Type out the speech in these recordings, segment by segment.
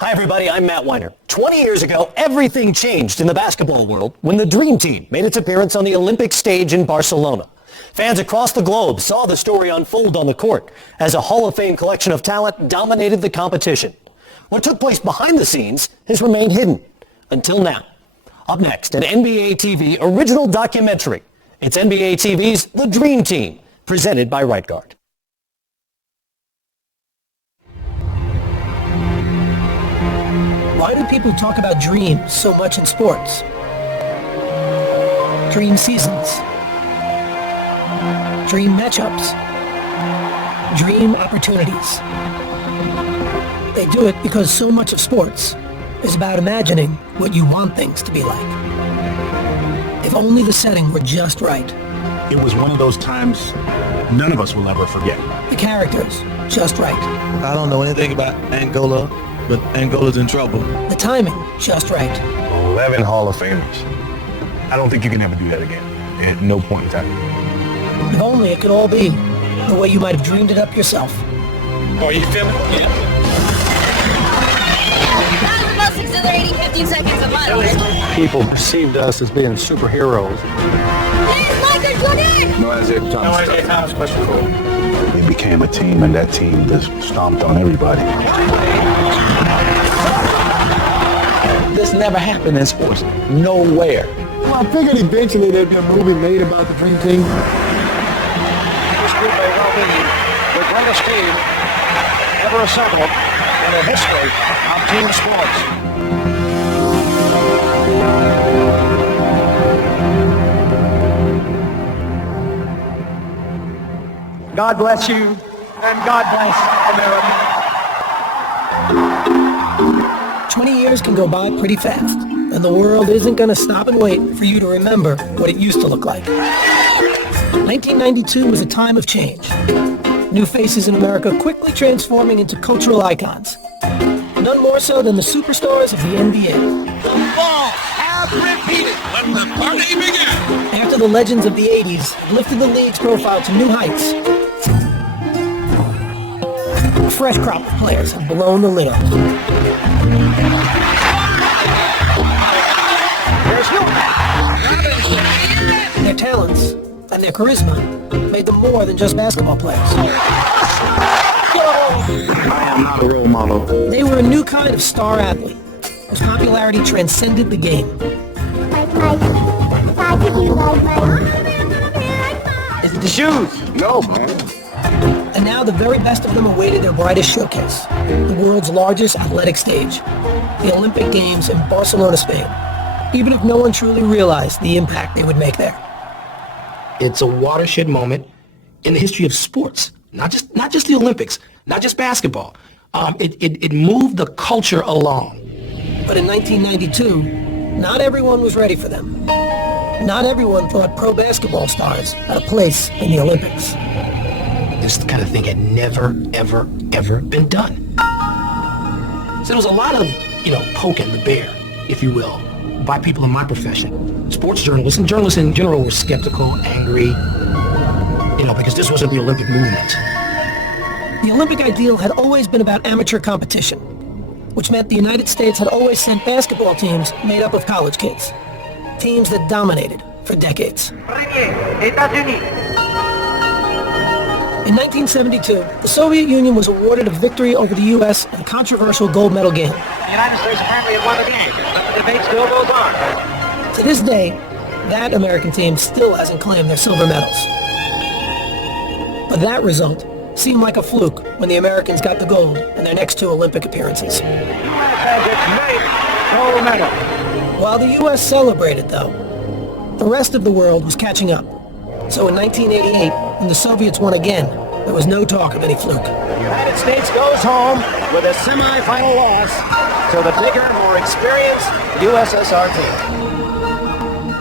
Hi, everybody. I'm Matt Weiner. 20 years ago, everything changed in the basketball world when the Dream Team made its appearance on the Olympic stage in Barcelona. Fans across the globe saw the story unfold on the court as a Hall of Fame collection of talent dominated the competition. What took place behind the scenes has remained hidden until now. Up next, an NBA TV original documentary. It's NBA TV's The Dream Team, presented by Right Guard. Why do people talk about dreams so much in sports? Dream seasons, dream matchups, dream opportunities. They do it because so much of sports is about imagining what you want things to be like. If only the setting were just right. It was one of those times none of us will ever forget. The characters just right. I don't know anything about Angola, but Angola's in trouble. The timing just right. 11 Hall of Famers. I don't think you can ever do that again. At no point in time. If only it could all be the way you might have dreamed it up yourself. Oh, you feeling? Yeah. That was the most exhilarating 15 seconds of my life. People perceived us as being superheroes. No, Isaiah Thomas question for you. We became a team, and that team just stomped on everybody. This never happened in sports. Nowhere. Well, I figured eventually there'd be a movie made about the Dream Team. This group may well be the greatest team ever assembled in the history of team sports. God bless you, and God bless America. 20 years can go by pretty fast, and the world isn't going to stop and wait for you to remember what it used to look like. 1992 was a time of change. New faces in America quickly transforming into cultural icons. None more so than the superstars of the NBA. The ball have repeated. Let the party begin. After the legends of the 80s lifted the league's profile to new heights, a fresh crop of players have blown the lid off. Their talents and their charisma made them more than just basketball players. I am not a role model. They were a new kind of star athlete whose popularity transcended the game. Is it the shoes? No, man. And now the very best of them awaited their brightest showcase, the world's largest athletic stage, the Olympic Games in Barcelona, Spain, even if no one truly realized the impact they would make there. It's a watershed moment in the history of sports, not just the Olympics, not just basketball. It moved the culture along. But in 1992, not everyone was ready for them. Not everyone thought pro basketball stars had a place in the Olympics. This kind of thing had never, ever, ever been done. So there was a lot of, poking the bear, if you will, by people in my profession. Sports journalists and journalists in general were skeptical, angry, because this wasn't the Olympic movement. The Olympic ideal had always been about amateur competition, which meant the United States had always sent basketball teams made up of college kids. Teams that dominated for decades. In 1972, the Soviet Union was awarded a victory over the U.S. in a controversial gold medal game. The United States apparently had won the game, but the debate still goes on. To this day, that American team still hasn't claimed their silver medals. But that result seemed like a fluke when the Americans got the gold in their next two Olympic appearances. Gold medal. While the U.S. celebrated, though, the rest of the world was catching up. So in 1988, when the Soviets won again, there was no talk of any fluke. The United States goes home with a semi-final loss to the bigger, more experienced USSR team.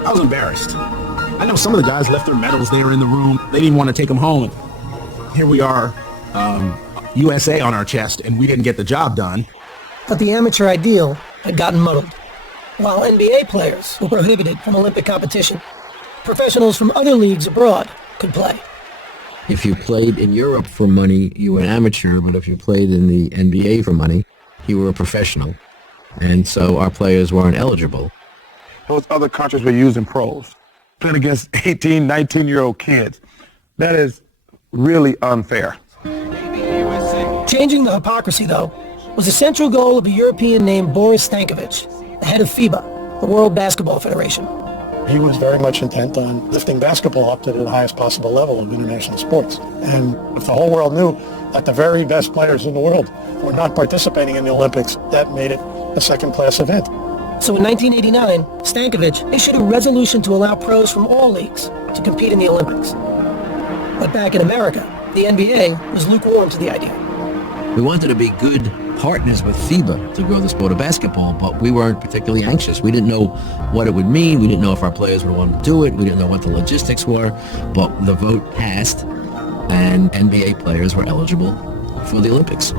I was embarrassed. I know some of the guys left their medals there in the room. They didn't want to take them home. Here we are, USA on our chest, and we didn't get the job done. But the amateur ideal had gotten muddled. While NBA players were prohibited from Olympic competition, professionals from other leagues abroad could play. If you played in Europe for money, you were an amateur, but if you played in the NBA for money, you were a professional, and so our players weren't eligible. Those other countries were using pros, playing against 18, 19-year-old kids. That is really unfair. Changing the hypocrisy, though, was the central goal of a European named Boris Stankovic, the head of FIBA, the World Basketball Federation. He was very much intent on lifting basketball up to the highest possible level of international sports. And if the whole world knew that the very best players in the world were not participating in the Olympics, that made it a second-class event. So in 1989, Stankovic issued a resolution to allow pros from all leagues to compete in the Olympics. But back in America, the NBA was lukewarm to the idea. We wanted to be good partners with FIBA to grow the sport of basketball, but we weren't particularly anxious. We didn't know what it would mean. We didn't know if our players would want to do it. We didn't know what the logistics were, but the vote passed, and NBA players were eligible for the Olympics.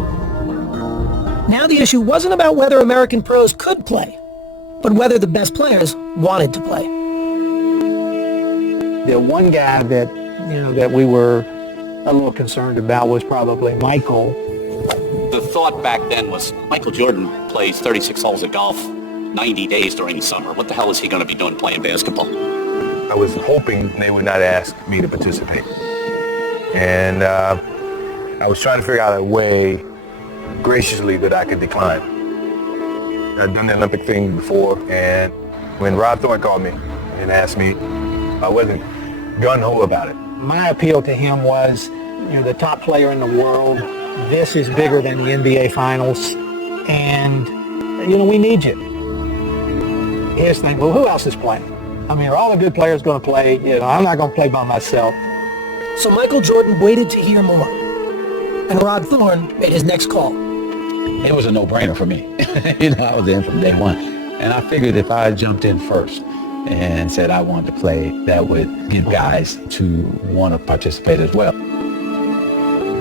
Now the issue wasn't about whether American pros could play, but whether the best players wanted to play. The one guy that, that we were a little concerned about was probably Michael. The thought back then was Michael Jordan plays 36 holes of golf 90 days during the summer. What the hell is he going to be doing playing basketball? I was hoping they would not ask me to participate. And I was trying to figure out a way graciously that I could decline. I'd done the Olympic thing before, and when Rod Thorne called me and asked me, I wasn't gung-ho about it. My appeal to him was, the top player in the world. This is bigger than the NBA Finals, and, we need you. His thing, well, who else is playing? Are all the good players going to play? I'm not going to play by myself. So Michael Jordan waited to hear more, and Rod Thorne made his next call. It was a no-brainer for me. I was in from day one, and I figured if I jumped in first and said I wanted to play, that would give guys to want to participate as well.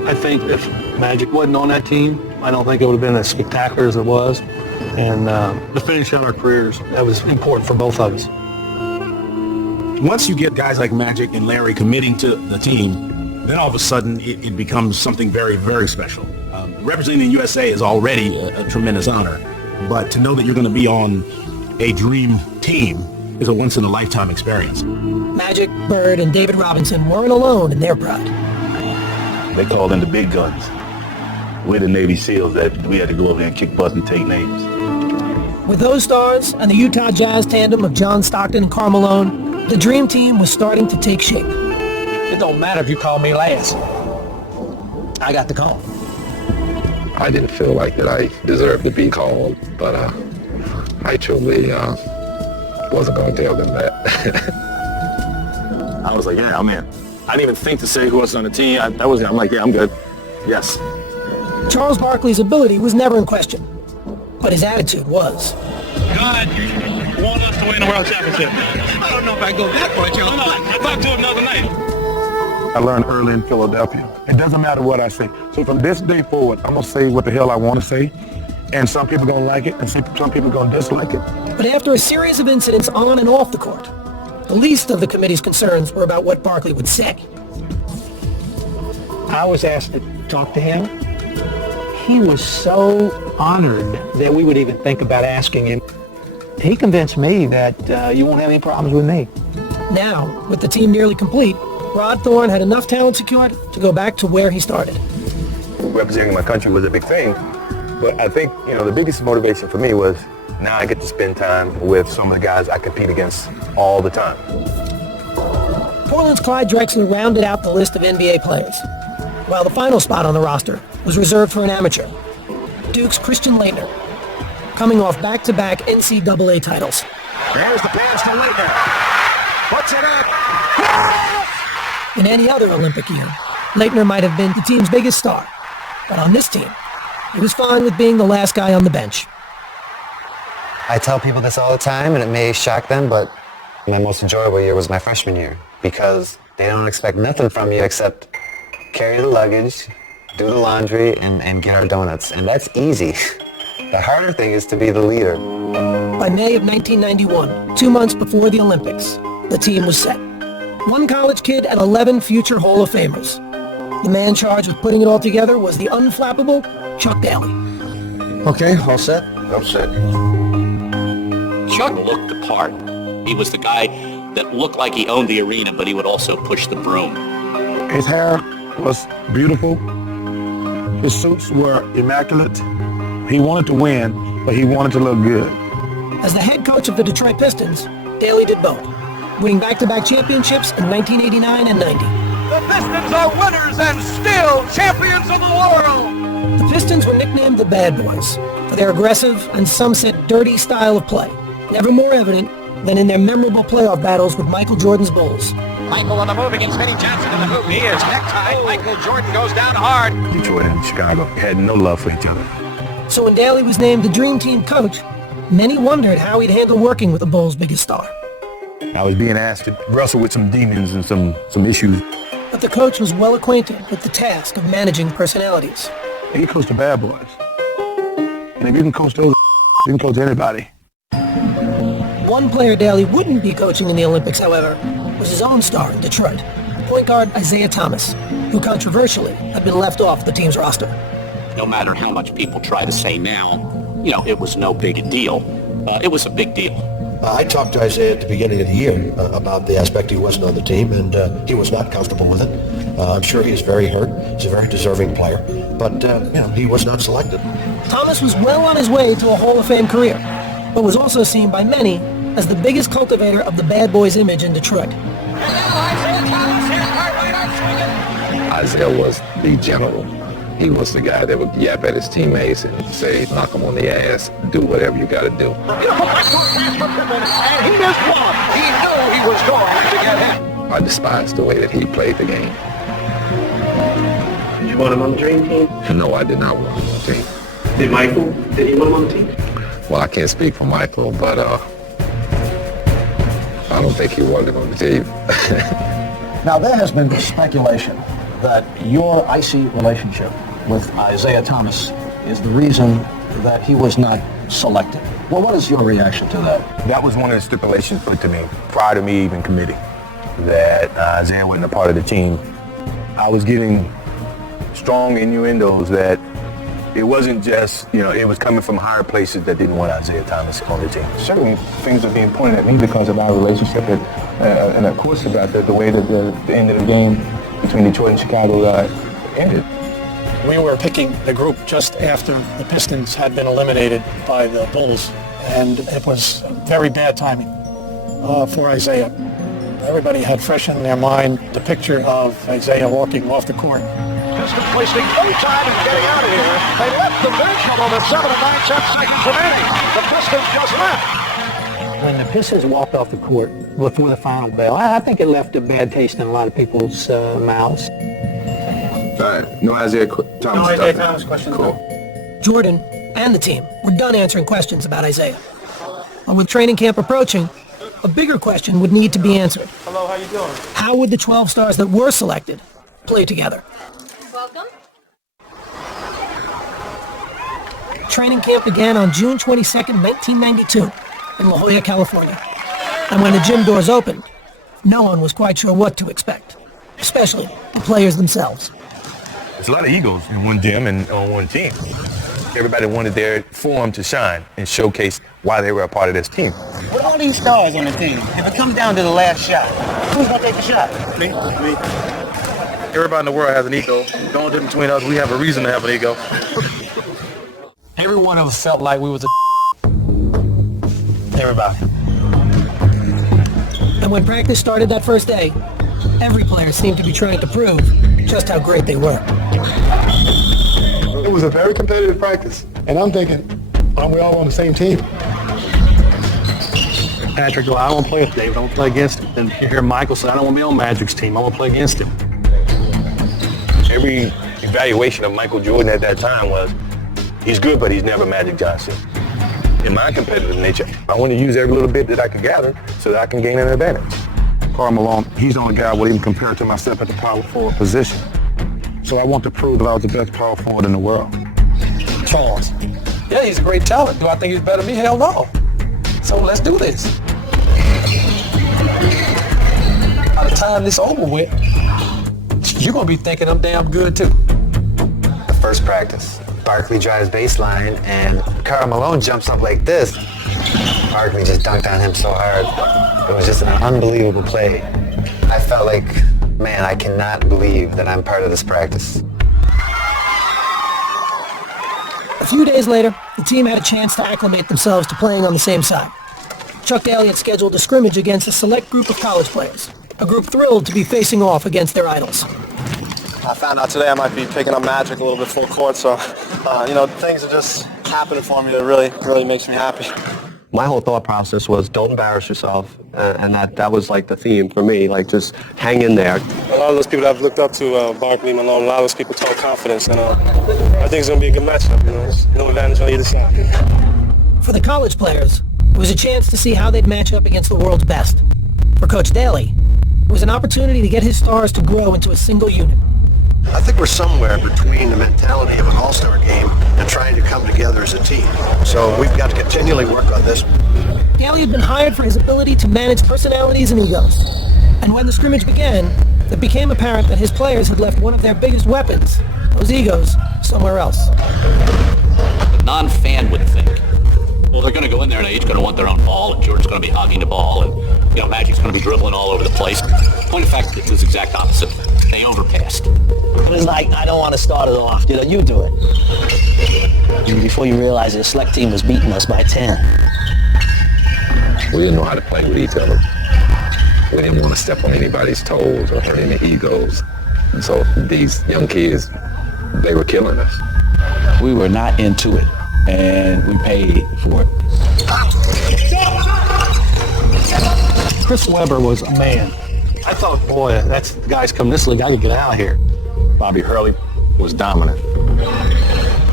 I think if Magic wasn't on that team, I don't think it would have been as spectacular as it was. And to finish out our careers, that was important for both of us. Once you get guys like Magic and Larry committing to the team, then all of a sudden it becomes something very, very special. Representing the USA is already a tremendous honor, but to know that you're going to be on a dream team is a once-in-a-lifetime experience. Magic, Bird, and David Robinson weren't alone in their pride. They called in the big guns. We're the Navy SEALs that we had to go over there and kick butt and take names. With those stars and the Utah Jazz tandem of John Stockton and Karl Malone, the dream team was starting to take shape. It don't matter if you call me last. I got the call. I didn't feel like that I deserved to be called, but I truly wasn't going to tell them that. I was like, yeah, I'm in. I didn't even think to say who else on the team. I'm like, yeah, I'm good. Yes. Charles Barkley's ability was never in question, but his attitude was. God wants us to win the world championship. I don't know if I go that far, Charles. I'll talk to him another night. I learned early in Philadelphia. It doesn't matter what I say. So from this day forward, I'm going to say what the hell I want to say. And some people are going to like it, and some people are going to dislike it. But after a series of incidents on and off the court, the least of the committee's concerns were about what Barkley would say. I was asked to talk to him. He was so honored that we would even think about asking him. He convinced me that you won't have any problems with me. Now, with the team nearly complete, Rod Thorne had enough talent secured to go back to where he started. Representing my country was a big thing, but I think, the biggest motivation for me was now I get to spend time with some of the guys I compete against all the time. Portland's Clyde Drexler rounded out the list of NBA players, while the final spot on the roster was reserved for an amateur, Duke's Christian Laettner, coming off back-to-back NCAA titles. There's the pass to Laettner. Puts it up. In any other Olympic year, Laettner might have been the team's biggest star, but on this team, he was fine with being the last guy on the bench. I tell people this all the time, and it may shock them, but my most enjoyable year was my freshman year because they don't expect nothing from you except carry the luggage, do the laundry, and get our donuts. And that's easy. The harder thing is to be the leader. By May of 1991, 2 months before the Olympics, the team was set. One college kid and 11 future Hall of Famers. The man charged with putting it all together was the unflappable Chuck Daly. Okay, all set? I'm set. Chuck looked the part. He was the guy that looked like he owned the arena, but he would also push the broom. His hair was beautiful. His suits were immaculate. He wanted to win, but he wanted to look good. As the head coach of the Detroit Pistons, Daly did both, winning back-to-back championships in 1989 and 90. The Pistons are winners and still champions of the world. The Pistons were nicknamed the Bad Boys for their aggressive and some said dirty style of play, never more evident than in their memorable playoff battles with Michael Jordan's Bulls. Michael on the move against Vinnie Johnson in the hoop. He is necktied. Michael Jordan goes down hard. Detroit and Chicago had no love for each other. So when Daly was named the Dream Team coach, many wondered how he'd handle working with the Bulls' biggest star. I was being asked to wrestle with some demons and some issues. But the coach was well acquainted with the task of managing personalities. He coached the Bad Boys. And if you can coach those, you can coach anybody. One player Daly wouldn't be coaching in the Olympics, however, was his own star in Detroit, point guard Isiah Thomas, who controversially had been left off the team's roster. No matter how much people try to say now, it was no big a deal. It was a big deal. I talked to Isiah at the beginning of the year about the aspect he wasn't on the team, and he was not comfortable with it. I'm sure he is very hurt. He's a very deserving player, but he was not selected. Thomas was well on his way to a Hall of Fame career, but was also seen by many as the biggest cultivator of the Bad Boys image in Detroit. Isiah was the general. He was the guy that would yap at his teammates and say, knock him on the ass, do whatever you got to do. And he missed one. He knew he was going to get hit. I despised the way that he played the game. Did you want him on the Dream Team? No, I did not want him on the team. Did Michael? Did you want him on the team? Well, I can't speak for Michael, but I don't think he wanted him on the team. Now, there has been speculation that your icy relationship with Isiah Thomas is the reason that he was not selected. Well, what is your reaction to that? That was one of the stipulations put to me prior to me even committing, that Isiah wasn't a part of the team. I was getting strong innuendos that it wasn't just, it was coming from higher places that didn't want Isiah Thomas on the team. Certain things are being pointed at me because of our relationship and of course about the way that the end of the game between Detroit and Chicago ended. We were picking the group just after the Pistons had been eliminated by the Bulls, and it was very bad timing for Isiah. Everybody had fresh in their mind the picture of Isiah walking off the court. Pistons wasting no time in getting out of here. They left the bench on the 7 and 9 seconds remaining. The Pistons just left. When the Pistons walked off the court before the final bell, I think it left a bad taste in a lot of people's mouths. All right, no Isiah Thomas. No Isiah Thomas question. Cool. Jordan and the team were done answering questions about Isiah. But with training camp approaching, a bigger question would need to be answered. Hello, how you doing? How would the 12 stars that were selected play together? Welcome. Training camp began on June 22nd, 1992, in La Jolla, California. And when the gym doors opened, no one was quite sure what to expect, especially the players themselves. There's a lot of egos in one gym and on one team. Everybody wanted their form to shine and showcase why they were a part of this team. With all these stars on the team, if it comes down to the last shot, who's going to take the shot? Me. Everybody in the world has an ego. The only difference between us, we have a reason to have an ego. Every one of us felt like we was a everybody. And when practice started that first day, every player seemed to be trying to prove just how great they were. It was a very competitive practice, and I'm thinking, aren't we all on the same team? Patrick, I want to play with David. I want to play against him. And you hear Michael say, I don't want to be on Magic's team. I want to play against him. Every evaluation of Michael Jordan at that time was, he's good, but he's never Magic Johnson. In my competitive nature, I want to use every little bit that I can gather so that I can gain an advantage. Karl Malone, he's the only guy I would even compare to myself at the power forward position. So I want to prove that I was the best power forward in the world. Charles. Yeah, he's a great talent. Do I think he's better than me? Hell no. So let's do this. By the time this over with, you're going to be thinking I'm damn good too. The first practice, Barkley drives baseline, and Karl Malone jumps up like this. Barkley just dunked on him so hard. It was just an unbelievable play. I felt like, man, I cannot believe that I'm part of this practice. A few days later, the team had a chance to acclimate themselves to playing on the same side. Chuck Daly had scheduled a scrimmage against a select group of college players, a group thrilled to be facing off against their idols. I found out today I might be picking up Magic a little bit full court, so, things are just happening for me that really makes me happy. My whole thought process was don't embarrass yourself, and that was like the theme for me, like just hang in there. A lot of those people that I've looked up to, Barkley, Malone, a lot of those people talk confidence, and I think it's going to be a good matchup, There's no advantage on either side. For the college players, it was a chance to see how they'd match up against the world's best. For Coach Daly, it was an opportunity to get his stars to grow into a single unit. I think we're somewhere between the mentality of an all-star game and trying to come together as a team. So we've got to continually work on this. Daly had been hired for his ability to manage personalities and egos. And when the scrimmage began, it became apparent that his players had left one of their biggest weapons, those egos, somewhere else. A non-fan would think, well, they're going to go in there and they're each going to want their own ball, and Jordan's going to be hogging the ball, and Magic's going to be dribbling all over the place. Point of fact, it was the exact opposite. They overpassed. It was like, I don't want to start it off. You do it. And before you realize it, the select team was beating us by 10. We didn't know how to play with each other. We didn't want to step on anybody's toes or hurt any egos. And so these young kids, they were killing us. We were not into it, and we paid for it. Chris Webber was a man. I thought, boy, that's the guy's come this league. I can get out of here. Bobby Hurley was dominant.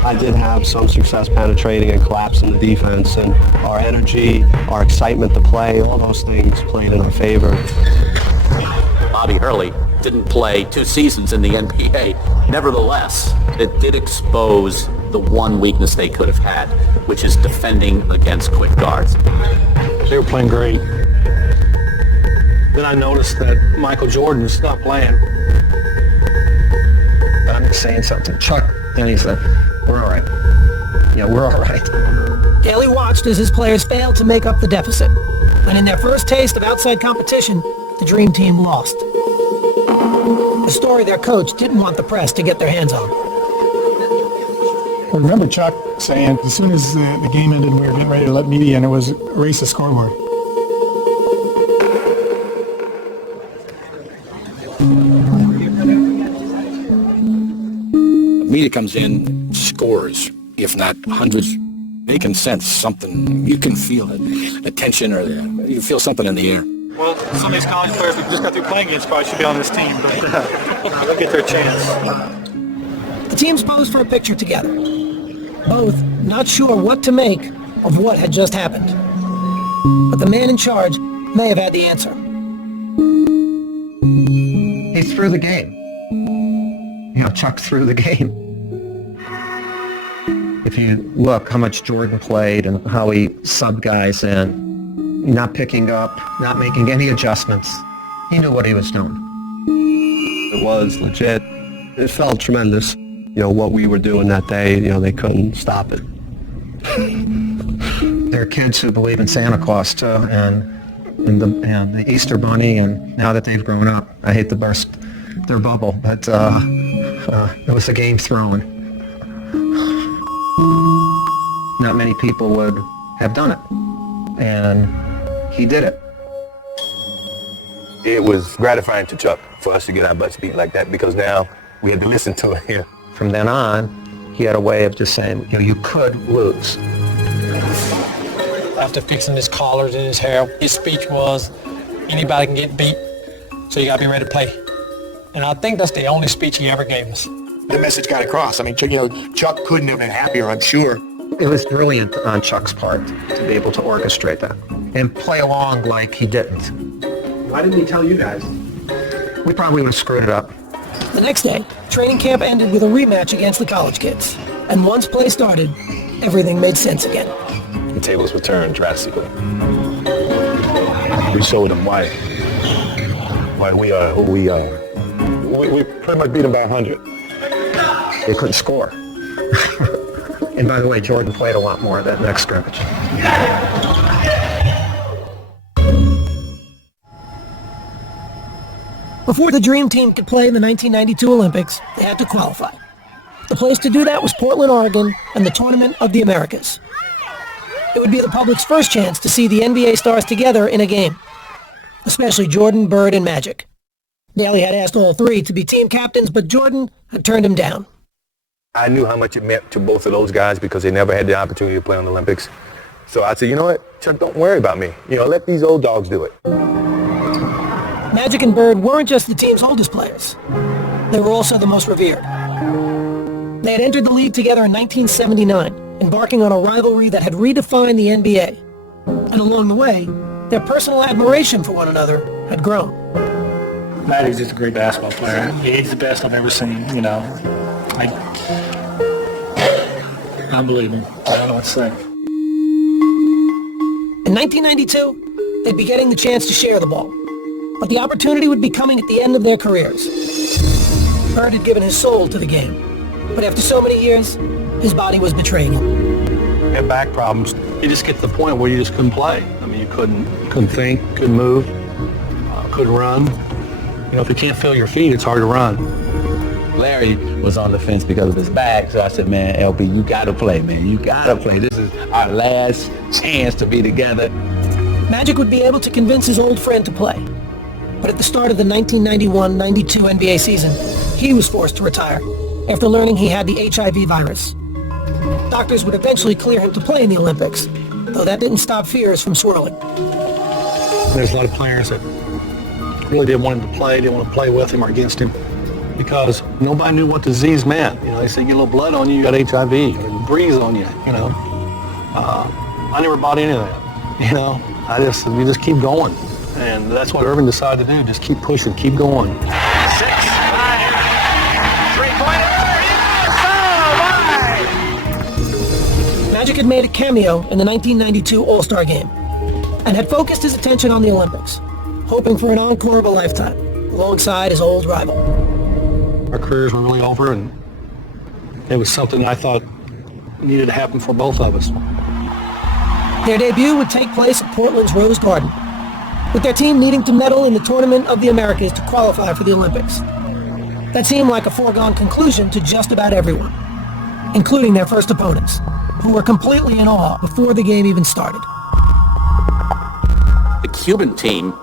I did have some success penetrating and collapsing the defense, and our energy, our excitement to play, all those things played in our favor. Bobby Hurley didn't play 2 seasons in the NBA. Nevertheless, it did expose the one weakness they could have had, which is defending against quick guards. They were playing great. Then I noticed that Michael Jordan stopped playing. I'm just saying something. Chuck, and he said, we're all right. Yeah, we're all right. Daly watched as his players failed to make up the deficit. And in their first taste of outside competition, the Dream Team lost. A story their coach didn't want the press to get their hands on. I remember Chuck saying as soon as the game ended and we were getting ready to let media in, it was erase the scoreboard. Media comes in, scores, if not hundreds. They can sense something. You can feel it, the tension, or you feel something in the air. Well, some of these college players we just got through playing against probably should be on this team, but they'll get their chance. The teams posed for a picture together, both not sure what to make of what had just happened. But the man in charge may have had the answer. He threw the game. Chuck threw the game. If you look how much Jordan played and how he subbed guys in, not picking up, not making any adjustments, he knew what he was doing. It was legit. It felt tremendous. What we were doing that day, they couldn't stop it. There are kids who believe in Santa Claus too, and the Easter Bunny, and now that they've grown up, I hate to burst their bubble, but it was a game thrown. Not many people would have done it, and he did it. It was gratifying to Chuck for us to get our butts beat like that, because now we had to listen to it here. From then on, he had a way of just saying, you could lose. After fixing his collars and his hair, his speech was, anybody can get beat, so you got to be ready to play. And I think that's the only speech he ever gave us. The message got across. I mean, Chuck couldn't have been happier, I'm sure. It was brilliant on Chuck's part to be able to orchestrate that and play along like he didn't. Why didn't he tell you guys? We probably would have screwed it up. The next day, training camp ended with a rematch against the college kids. And once play started, everything made sense again. The tables were turned drastically. We showed them why we are who we are. We pretty much beat them by 100. They couldn't score. And by the way, Jordan played a lot more of that next scrimmage. Before the Dream Team could play in the 1992 Olympics, they had to qualify. The place to do that was Portland, Oregon, and the Tournament of the Americas. It would be the public's first chance to see the NBA stars together in a game, especially Jordan, Bird, and Magic. Daly had asked all three to be team captains, but Jordan had turned him down. I knew how much it meant to both of those guys because they never had the opportunity to play in the Olympics. So I said, you know what, Chuck, don't worry about me. Let these old dogs do it. Magic and Bird weren't just the team's oldest players. They were also the most revered. They had entered the league together in 1979, embarking on a rivalry that had redefined the NBA. And along the way, their personal admiration for one another had grown. Magic's just a great basketball player. He's the best I've ever seen, Unbelievable. I don't know what to say. In 1992, they'd be getting the chance to share the ball. But the opportunity would be coming at the end of their careers. Bird had given his soul to the game. But after so many years, his body was betraying him. He had back problems. You just get to the point where you just couldn't play. I mean, you couldn't think, couldn't move, couldn't run. If you can't feel your feet, it's hard to run. Larry was on the fence because of his back, so I said, man, LB, you got to play, man. You got to play. This is our last chance to be together. Magic would be able to convince his old friend to play. But at the start of the 1991-92 NBA season, he was forced to retire after learning he had the HIV virus. Doctors would eventually clear him to play in the Olympics, though that didn't stop fears from swirling. There's a lot of players that really didn't want him to play, didn't want to play with him or against him, because nobody knew what disease meant. They say, you get a little blood on you, you got HIV, or breeze on you, I never bought any of that, you just keep going. And that's what Irving decided to do, just keep pushing, keep going. 6, 9, three-pointer, Magic had made a cameo in the 1992 All-Star Game and had focused his attention on the Olympics, hoping for an encore of a lifetime alongside his old rival. Our careers were really over, and it was something I thought needed to happen for both of us. Their debut would take place at Portland's Rose Garden, with their team needing to medal in the Tournament of the Americas to qualify for the Olympics. That seemed like a foregone conclusion to just about everyone, including their first opponents, who were completely in awe before the game even started. The Cuban team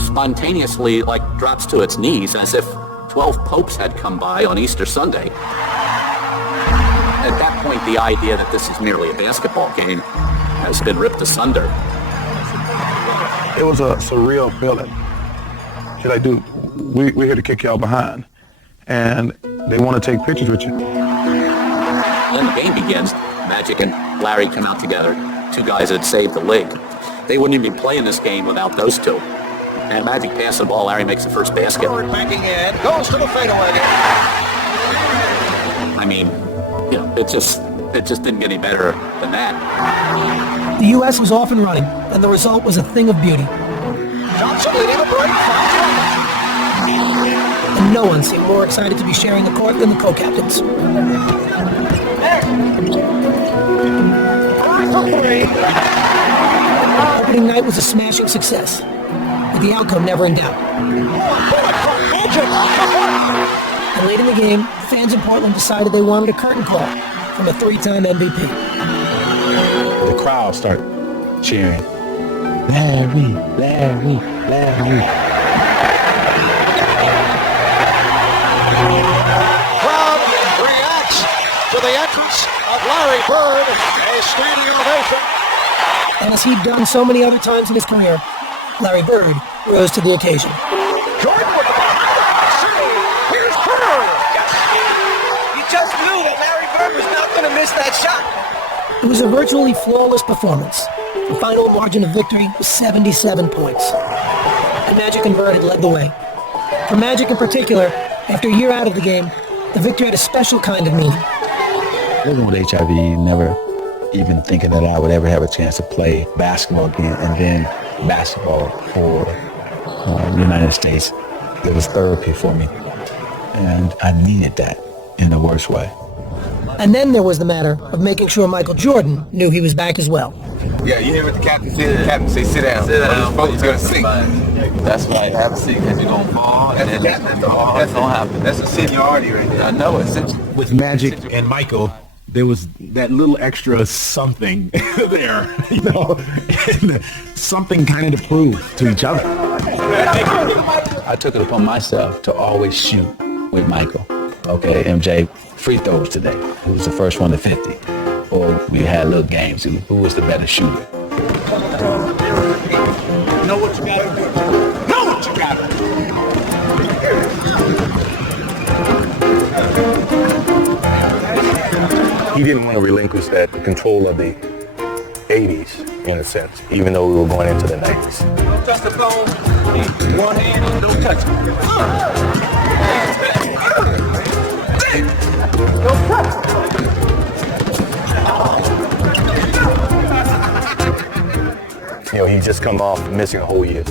spontaneously drops to its knees as if 12 popes had come by on Easter Sunday. At that point, the idea that this is merely a basketball game has been ripped asunder. It was a surreal feeling. We're here to kick y'all behind. And they want to take pictures with you. Then the game begins. Magic and Larry come out together, two guys that saved the league. They wouldn't even be playing this game without those two. And Magic passes the ball, Larry makes the first basket. Bird backing in, goes to the fadeaway. I mean, it just didn't get any better than that. The U.S. was off and running, and the result was a thing of beauty. Johnson leading the break. And no one seemed more excited to be sharing the court than the co-captains. Opening night was a smashing success, with the outcome never in doubt. And late in the game, fans in Portland decided they wanted a curtain call from a three-time MVP. The crowd started cheering, Larry, Larry, Larry. Crowd reacts to the entrance of Larry Bird, a standing ovation. And as he'd done so many other times in his career, Larry Bird rose to the occasion. Jordan with the ball. Here's Bird. You just knew that Larry Bird was not going to miss that shot. It was a virtually flawless performance. The final margin of victory was 77 points. And Magic and Bird had led the way. For Magic in particular, after a year out of the game, the victory had a special kind of meaning. Living with HIV, never even thinking that I would ever have a chance to play basketball again, and then basketball for the United States. It was therapy for me, and I needed that in the worst way. And then there was the matter of making sure Michael Jordan knew he was back as well. Yeah, you hear what the captain said? The captain say, sit down. Sit down. This boat's gonna sink. That's right. Have a seat because you're going to fall and then that's going to happen. That's a seniority right there. I know it. With Magic and Michael, there was that little extra something there, you know, and something kind of to prove to each other. I took it upon myself to always shoot with Michael. Okay, MJ, free throws today. Who was the first one to 50? Or we had little games. Who was the better shooter? Know what you gotta do. Know what you gotta do. He didn't want to relinquish that control of the 80s, in a sense, even though we were going into the 90s. Don't touch the phone. One hand, don't touch it. Don't touch it. You know, he just come off missing a whole year.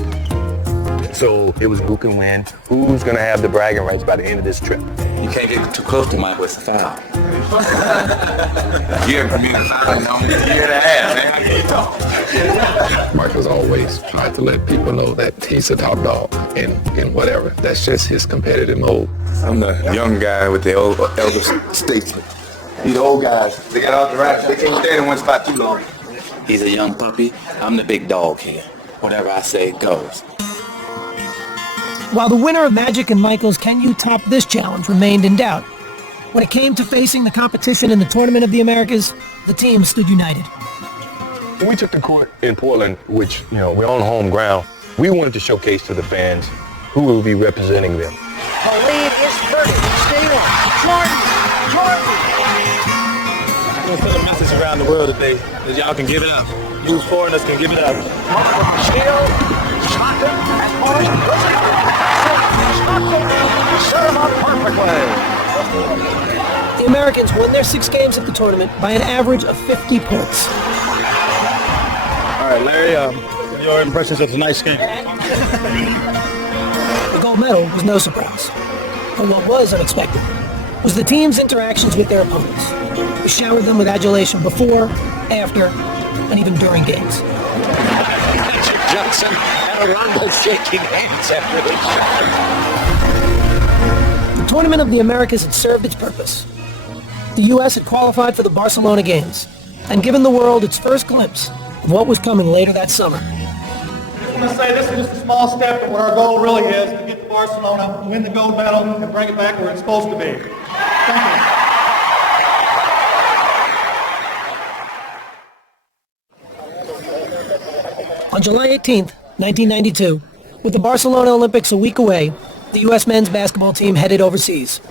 So it was who can win, who's going to have the bragging rights by the end of this trip. You can't get too close to Michael, it's a foul. You haven't committed a foul in almost a year and a half, man. Michael's always tried to let people know that he's a top dog in whatever. That's just his competitive mode. I'm the young guy with the elder statesman. These old guys, they got all the rights. They can't stay in one spot too long. He's a young puppy. I'm the big dog here. Whatever I say goes. While the winner of Magic and Michael's Can You Top This challenge remained in doubt, when it came to facing the competition in the Tournament of the Americas, the team stood united. When we took the court in Portland, which, you know, we're on home ground, we wanted to showcase to the fans who will be representing them. The lead is 30. Stay on. Jordan. I'm going to send a message around the world today that y'all can give it up. You foreigners can give it up. Shield. Shaka. As far as set him up perfectly. The Americans won their 6 games at the tournament by an average of 50 points. All right, Larry, your impressions of tonight's game? The gold medal was no surprise. But what was unexpected was the team's interactions with their opponents. We showered them with adulation before, after, and even during games. Magic Johnson and Rondo shaking hands after the shot. The Tournament of the Americas had served its purpose. The U.S. had qualified for the Barcelona Games and given the world its first glimpse of what was coming later that summer. I'm going to say this is just a small step to what our goal really is, to get to Barcelona, win the gold medal, and bring it back where it's supposed to be. Thank you. On July 18th, 1992, with the Barcelona Olympics a week away, the U.S. men's basketball team headed overseas.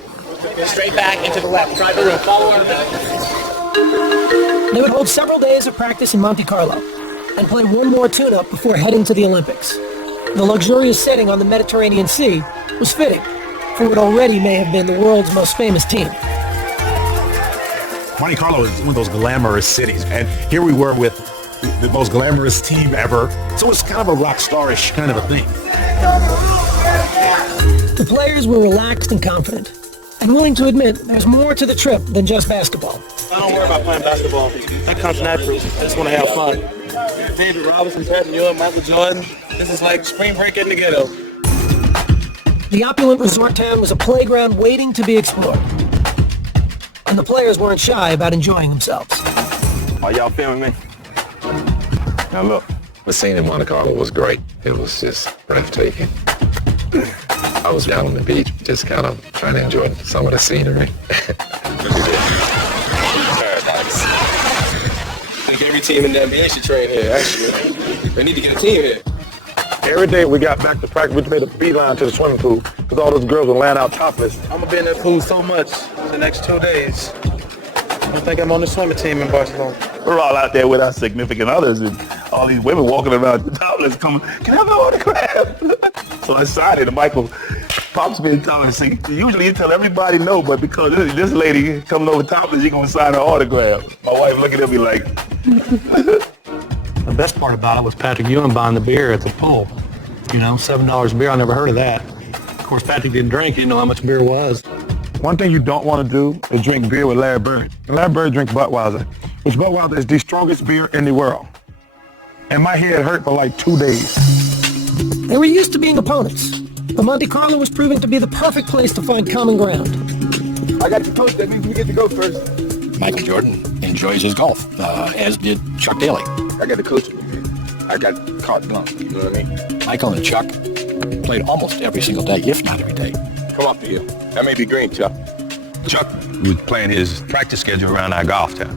Straight back into the left. Try to follow on the back. They would hold several days of practice in Monte Carlo and play one more tune-up before heading to the Olympics. The luxurious setting on the Mediterranean Sea was fitting for what already may have been the world's most famous team. Monte Carlo is one of those glamorous cities, and here we were with the most glamorous team ever. So it's kind of a rock star-ish kind of a thing. The players were relaxed and confident, and willing to admit there's more to the trip than just basketball. I don't worry about playing basketball. That comes naturally. I just want to have fun. David Robinson, Pat Ewing, Michael Jordan. This is like spring break in the ghetto. The opulent resort town was a playground waiting to be explored. And the players weren't shy about enjoying themselves. Are y'all filming me? Now look, the scene in Monte Carlo was great. It was just breathtaking. I was down on the beach, just kind of trying to enjoy some of the scenery. Paradise. I think every team in the NBA should train here, actually. They need to get a team here. Every day we got back to practice, we made a beeline to the swimming pool because all those girls were laying out topless. I'm going to be in that pool so much the next 2 days. I think I'm on the swimming team in Barcelona. We're all out there with our significant others, and all these women walking around topless coming, can I have an autograph? So I signed it, and Michael pops me and tells me, see, usually you tell everybody no, but because this lady coming over topless, you're going to sign her autograph. My wife looking at me like... The best part about it was Patrick Ewing buying the beer at the pool. You know, $7 a beer, I never heard of that. Of course, Patrick didn't drink, he didn't know how much beer was. One thing you don't want to do is drink beer with Larry Bird. And Larry Bird drinks Budweiser, which Budweiser is the strongest beer in the world. And my head hurt for like 2 days. They were used to being opponents, but Monte Carlo was proving to be the perfect place to find common ground. I got the coach. That means we get to go first. Michael Jordan enjoys his golf, as did Chuck Daly. I got the coach. I got carte blanche. You know what I mean? Michael and Chuck played almost every single day, if not every day. Come off the hill. That may be green, Chuck. Chuck was playing his practice schedule around our golf time.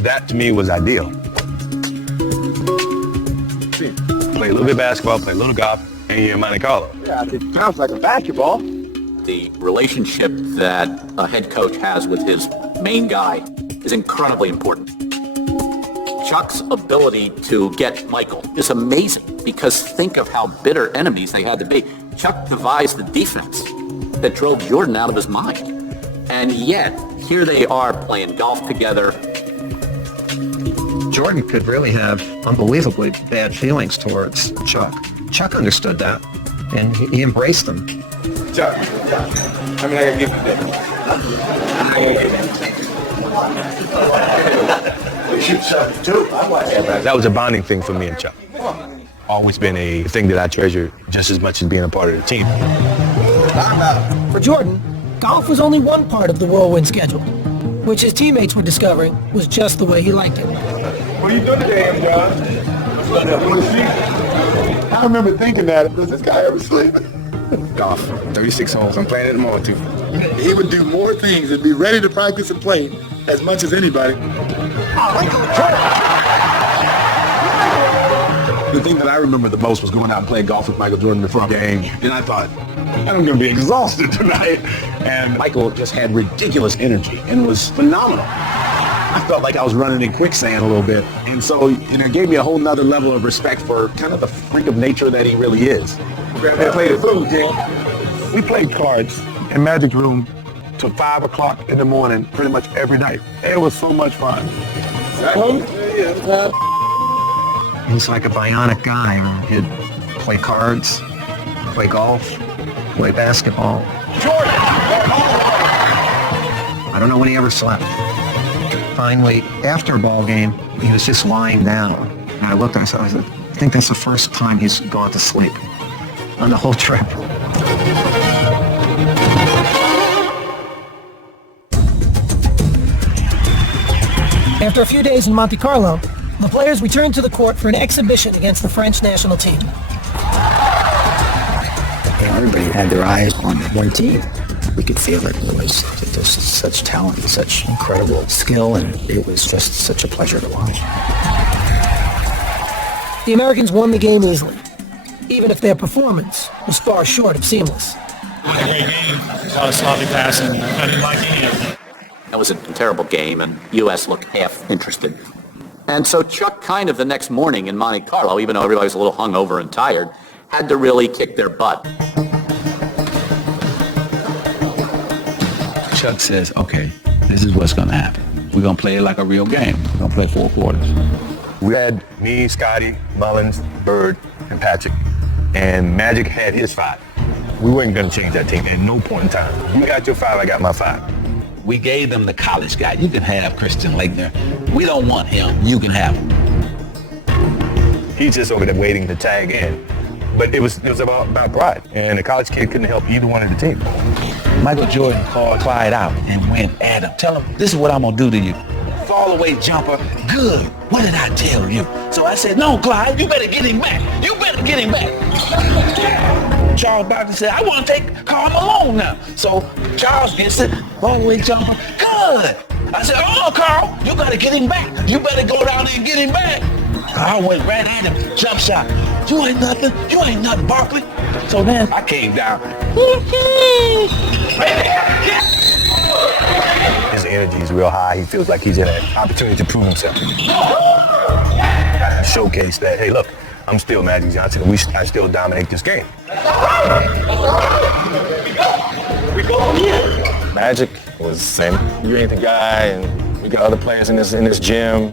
That to me was ideal. Play a little bit of basketball, play a little golf, and you're in Monte Carlo. Yeah, it sounds like a basketball. The relationship that a head coach has with his main guy is incredibly important. Chuck's ability to get Michael is amazing because think of how bitter enemies they had to be. Chuck devised the defense that drove Jordan out of his mind. And yet, here they are playing golf together. Jordan could really have unbelievably bad feelings towards Chuck. Chuck understood that, and he embraced them. Chuck, I mean, I gotta give you that. That was a bonding thing for me and Chuck. Always been a thing that I treasure just as much as being a part of the team. For Jordan, golf was only one part of the whirlwind schedule, which his teammates were discovering was just the way he liked it. What are you doing today, John? I remember thinking that, does this guy ever sleep? Golf, 36 holes. I'm playing it tomorrow, too. He would do more things and be ready to practice and play as much as anybody. The thing that I remember the most was going out and playing golf with Michael Jordan before a game. And I thought, I'm going to be exhausted tonight. And Michael just had ridiculous energy and was phenomenal. I felt like I was running in quicksand a little bit. And so, it gave me a whole nother level of respect for kind of the freak of nature that he really is. They played the food, Jim. We played cards in Magic's room till 5 o'clock in the morning pretty much every night. It was so much fun. He's like a bionic guy. He'd play cards, play golf, play basketball. I don't know when he ever slept. Finally, after a ball game, he was just lying down. And I looked at him and I said, I think that's the first time he's gone to sleep on the whole trip. After a few days in Monte Carlo, the players returned to the court for an exhibition against the French national team. Everybody had their eyes on one team. We could feel it. It was just such talent, such incredible skill, and it was just such a pleasure to watch. The Americans won the game easily, even if their performance was far short of seamless. A lot of sloppy passing. I didn't like any of it. That was a terrible game, and U.S. looked half interested. And so Chuck kind of the next morning in Monte Carlo, even though everybody was a little hungover and tired, had to really kick their butt. Chuck says, okay, this is what's going to happen. We're going to play it like a real game. We're going to play 4 quarters. We had me, Scotty, Mullins, Bird, and Patrick, and Magic had his 5. We weren't going to change that team at no point in time. You got your 5, I got my 5. We gave them the college guy. You can have Christian Laettner. We don't want him. You can have him. He's just over there waiting to tag in. But it was about pride, and the college kid couldn't help either one of the team. Michael Jordan called Clyde out and went at him. Tell him, this is what I'm going to do to you. Fall away jumper. Good. What did I tell you? So I said, no, Clyde, you better get him back. You better get him back. Charles Barkley said, I want to take Karl Malone now. So Charles gets it. Fall away jumper. Good. I said, oh, Karl, you better get him back. You better go down there and get him back. I went right at him. Jump shot. You ain't nothing. You ain't nothing, Barkley. So then I came down. His energy is real high. He feels like he's in an opportunity to prove himself. Showcase that, hey, look, I'm still Magic Johnson, and I still dominate this game. Magic was saying, you ain't the guy, and we got other players in this gym.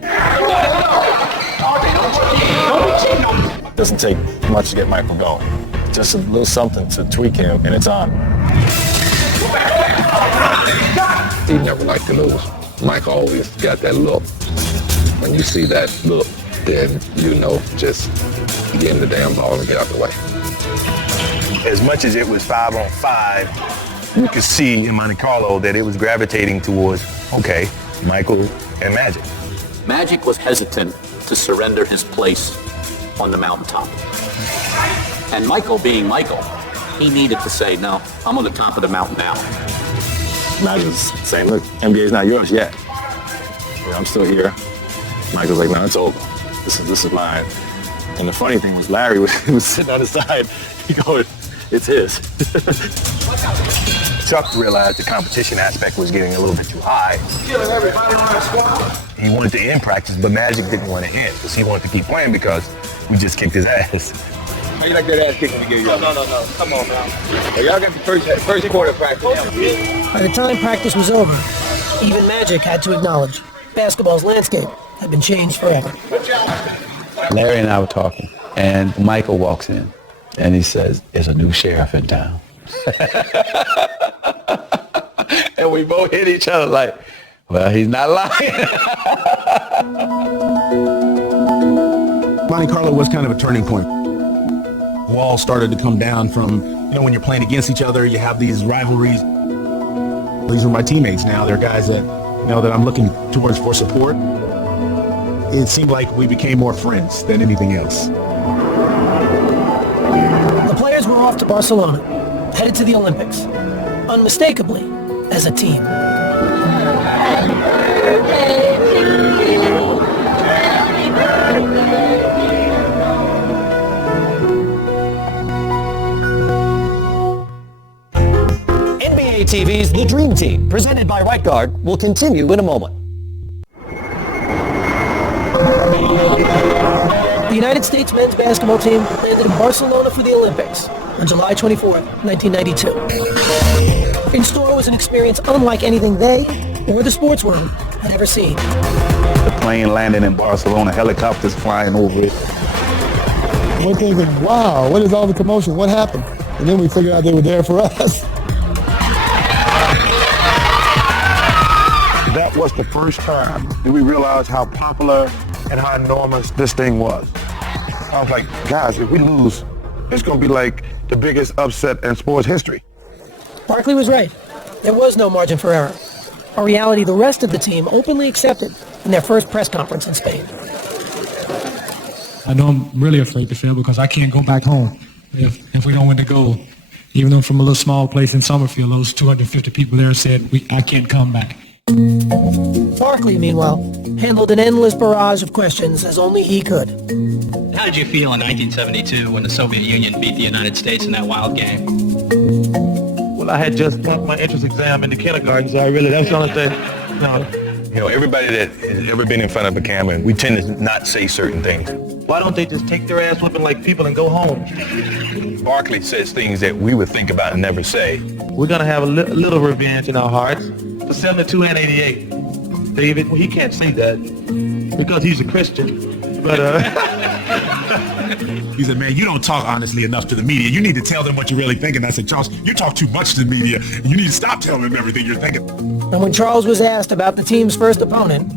It doesn't take much to get Michael going. Just a little something to tweak him, and it's on. He never liked to lose. Mike always got that look. When you see that look, then you know just get in the damn ball and get out the way. As much as it was 5-on-5, you could see in Monte Carlo that it was gravitating towards, okay, Michael and Magic. Magic was hesitant to surrender his place on the mountaintop. And Michael being Michael, he needed to say, no, I'm on the top of the mountain now. Magic's saying, look, NBA's not yours yet. I'm still here. Michael's like, no, it's over. This is mine. And the funny thing was Larry was sitting on the side, he going, it's his. Chuck realized the competition aspect was getting a little bit too high. Killing everybody on our squad. He wanted to end practice, but Magic didn't want to end because he wanted to keep playing because we just kicked his ass. How you like that ass kicking we gave y'all? No. Come on now. Hey, y'all got the first quarter practice. By the time practice was over, even Magic had to acknowledge basketball's landscape had been changed forever. Larry and I were talking, and Michael walks in, and he says, there's a new sheriff in town. And we both hit each other like, well, he's not lying. Monte Carlo was kind of a turning point. Walls started to come down from, when you're playing against each other, you have these rivalries. These are my teammates now. They're guys that, that I'm looking towards for support. It seemed like we became more friends than anything else. The players were off to Barcelona, headed to the Olympics, unmistakably as a team. NBA TV's The Dream Team, presented by Right Guard, will continue in a moment. The United States men's basketball team landed in Barcelona for the Olympics on July 24, 1992. In store was an experience unlike anything they or the sports world had ever seen. The plane landing in Barcelona, helicopters flying over it. We're thinking, wow, what is all the commotion? What happened? And then we figured out they were there for us. That was the first time that we realized how popular and how enormous this thing was. I was like, guys, if we lose, it's going to be like the biggest upset in sports history. Barkley was right. There was no margin for error, a reality the rest of the team openly accepted in their first press conference in Spain. I know I'm really afraid to fail because I can't go back home if we don't win the gold. Even though from a little small place in Summerfield, those 250 people there said, I can't come back. Barkley, meanwhile, handled an endless barrage of questions as only he could. How did you feel in 1972 when the Soviet Union beat the United States in that wild game? Well, I had just got my entrance exam in the kindergarten, so that's the only thing. Everybody that has ever been in front of a camera, we tend to not say certain things. Why don't they just take their ass whooping like people and go home? Barkley says things that we would think about and never say. We're going to have a little revenge in our hearts for 72 and 88. David, he can't say that because he's a Christian. But he said, man, you don't talk honestly enough to the media. You need to tell them what you're really thinking. I said, Charles, you talk too much to the media. You need to stop telling them everything you're thinking. And when Charles was asked about the team's first opponent,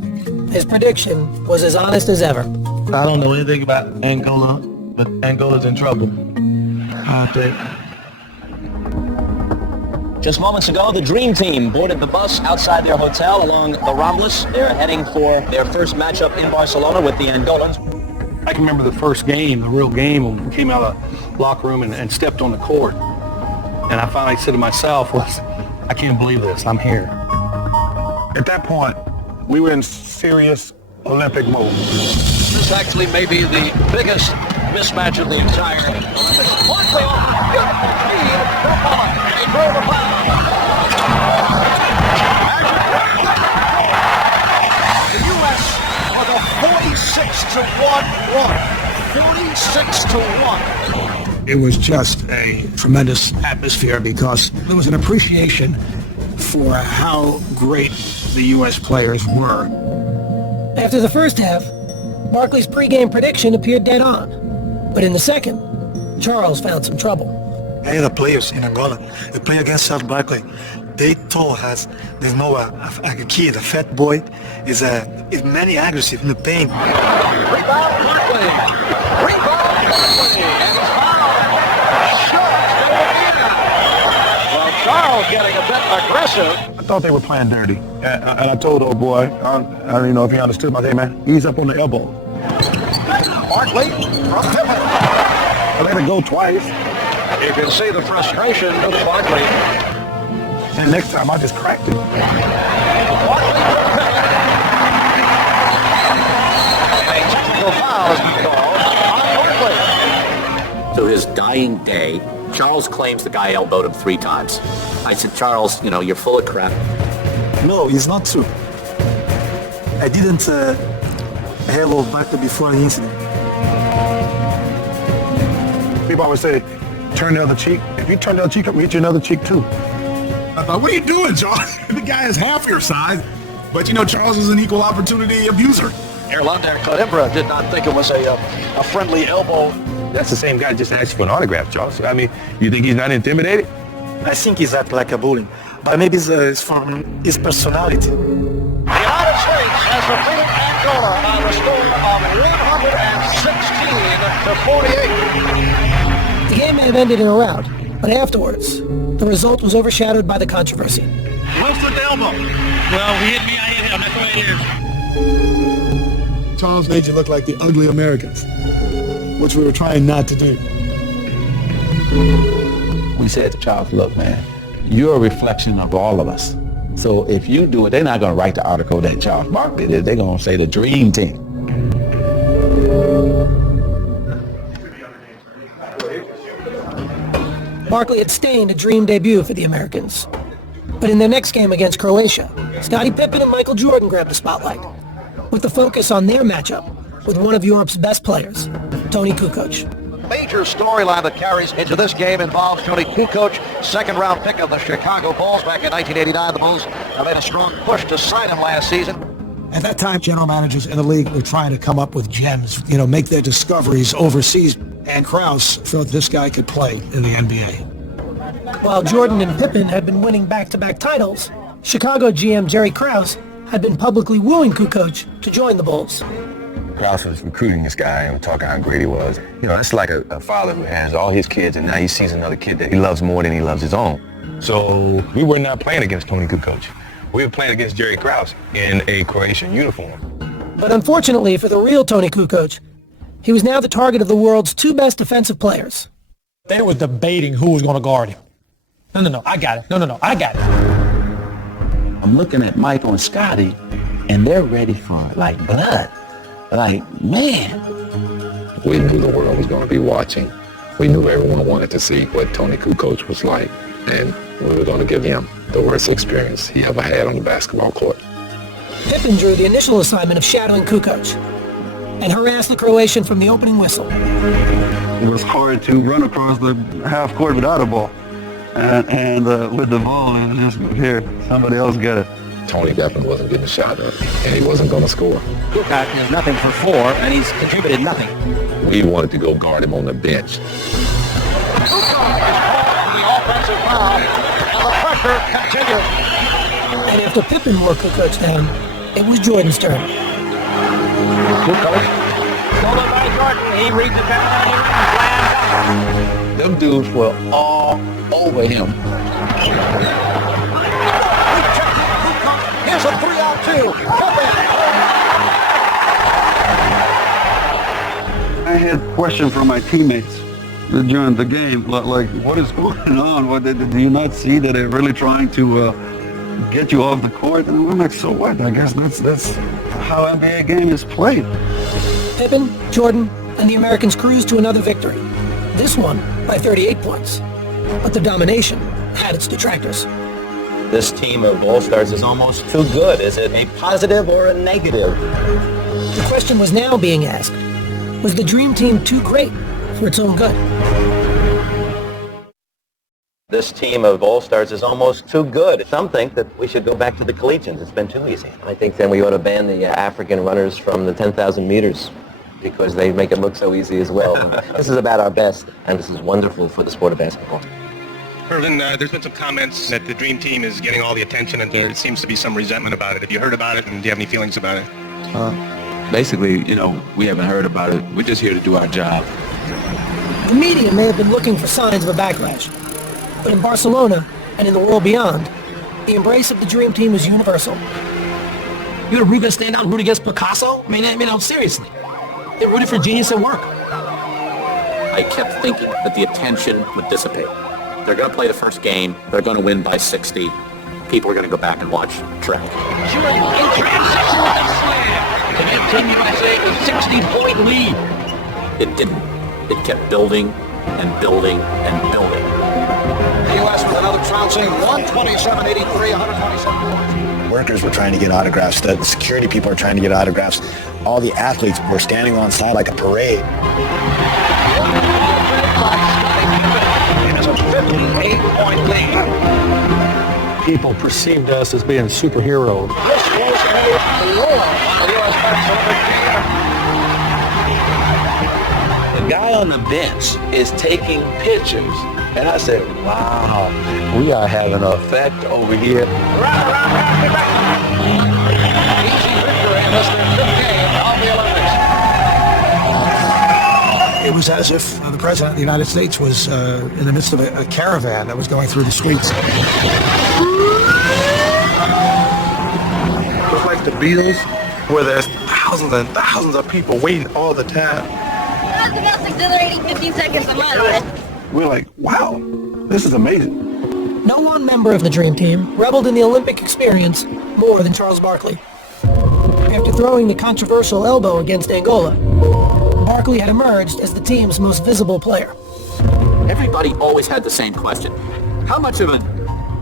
his prediction was as honest as ever. I don't know anything about Angola, but Angola's in trouble. I think. Just moments ago, the Dream Team boarded the bus outside their hotel along the Rambles. They're heading for their first matchup in Barcelona with the Angolans. I can remember the first game, the real game, when we came out of the locker room and stepped on the court. And I finally said to myself, I can't believe this, I'm here. At that point, we were in serious Olympic mode. This actually may be the biggest mismatch of the entire Olympics. Barkley on good speed for Mark. They throw the foul. The U.S. with a 46-1 run. 46-1. It was just a tremendous atmosphere because there was an appreciation for how great the U.S. players were. After the first half, Barkley's pregame prediction appeared dead on. But in the second, Charles found some trouble. Many of the players in Angola, they play against Charles Barkley. they told us there's no like a kid, a fat boy, is many aggressive in the paint. Rebound Barkley. Rebound Barkley. And it's fouled. Well, Charles getting a bit aggressive. I thought they were playing dirty. And I told old boy, I don't even know if he understood my thing, man. He's up on the elbow. Barkley from Pippen. I let it go twice. You can see the frustration of Barkley. And next time I just cracked it. A technical foul has been called on Barkley. To his dying day, Charles claims the guy elbowed him 3 times. I said, Charles, you're full of crap. No, it's not true. I didn't elbow Barkley before the incident. People always say, turn the other cheek. If you turn the other cheek up, we hit you another cheek too. I thought, what are you doing, Charles? The guy is half your size. But Charles is an equal opportunity abuser. Erlander Coimbra did not think it was a friendly elbow. That's the same guy just asked for an autograph, Charles. I mean, you think he's not intimidated? I think he's act like a bully, but maybe it's from his personality. The United States has defeated Angola by the score of 116 to 48. The game may have ended in a rout, but afterwards, the result was overshadowed by the controversy. Wilson elbow. Well, he hit me, I hit him. That's what it is. Charles made you look like the ugly Americans, which we were trying not to do. We said to Charles, look, man, you're a reflection of all of us. So if you do it, they're not going to write the article that Charles Barkley did. They're going to say the dream team. Barkley had stained a dream debut for the Americans. But in their next game against Croatia, Scottie Pippen and Michael Jordan grabbed the spotlight, with the focus on their matchup with one of Europe's best players, Toni Kukoc. Major storyline that carries into this game involves Toni Kukoc, second-round pick of the Chicago Bulls back in 1989. The Bulls made a strong push to sign him last season. At that time, general managers in the league were trying to come up with gems, make their discoveries overseas. And Krause thought this guy could play in the NBA. While Jordan and Pippen had been winning back-to-back titles, Chicago GM Jerry Krause had been publicly wooing Kukoc to join the Bulls. Krause was recruiting this guy and talking how great he was. It's like a father who has all his kids and now he sees another kid that he loves more than he loves his own. So we were not playing against Toni Kukoc. We were playing against Jerry Krause in a Croatian uniform. But unfortunately for the real Toni Kukoc, he was now the target of the world's 2 best defensive players. They were debating who was going to guard him. No, I got it. No, I got it. I'm looking at Michael and Scottie, and they're ready for, blood. Man. We knew the world was going to be watching. We knew everyone wanted to see what Toni Kukoc was like, and we were going to give him the worst experience he ever had on the basketball court. Pippen drew the initial assignment of shadowing Kukoc and harassed the Croatian from the opening whistle. It was hard to run across the half court without a ball. And with the ball, it was just, here, somebody else get it. Toni definitely wasn't getting a shot up, and he wasn't going to score. Kukoc is nothing for 4, and he's contributed nothing. We wanted to go guard him on the bench. Kukoc is called the offensive foul, and the pressure continues. And after Pippen wore Kukoc down, it was Jordan's turn. Kukoc, stolen by Jordan. He reads it down, and he slams down. Them dudes were all over him. Here's a 3-on-2. I had questions from my teammates during the game, like, what is going on? Do you not see that they're really trying to get you off the court? And I'm like, so what? I guess that's how NBA game is played. Pippen, Jordan, and the Americans cruised to another victory. This one by 38 points. But the domination had its detractors. This team of All-Stars is almost too good. Is it a positive or a negative? The question was now being asked, was the Dream Team too great for its own good? This team of All-Stars is almost too good. Some think that we should go back to the collegians. It's been too easy. I think then we ought to ban the African runners from the 10,000 meters because they make it look so easy as well. This is about our best, and this is wonderful for the sport of basketball. Irvin, there's been some comments that the Dream Team is getting all the attention and there seems to be some resentment about it. Have you heard about it and do you have any feelings about it? Basically, we haven't heard about it. We're just here to do our job. The media may have been looking for signs of a backlash, but in Barcelona and in the world beyond, the embrace of the Dream Team is universal. You're really gonna stand out and root against Picasso? I mean, seriously. They rooted for genius at work. I kept thinking that the attention would dissipate. They're going to play the first game. They're going to win by 60. People are going to go back and watch track. Jordan in transition with a slam to give Team USA a 60-point lead. It didn't. It kept building and building and building. The U.S. with another trouncing 127-83, 127 points. Workers were trying to get autographs. The security people were trying to get autographs. All the athletes were standing on side like a parade. It is a 58-point lead. People perceived us as being superheroes. This was a war on the U.S. The guy on the bench is taking pictures. And I said, wow, we are having an effect over here. It was as if the President of the United States was in the midst of a caravan that was going through the streets. It's like the Beatles, where there's thousands and thousands of people waiting all the time. That's the most exhilarating 15 seconds of my life. We're like, wow, this is amazing. No one member of the Dream Team reveled in the Olympic experience more than Charles Barkley. After throwing the controversial elbow against Angola, Barkley had emerged as the team's most visible player. Everybody always had the same question. How much of an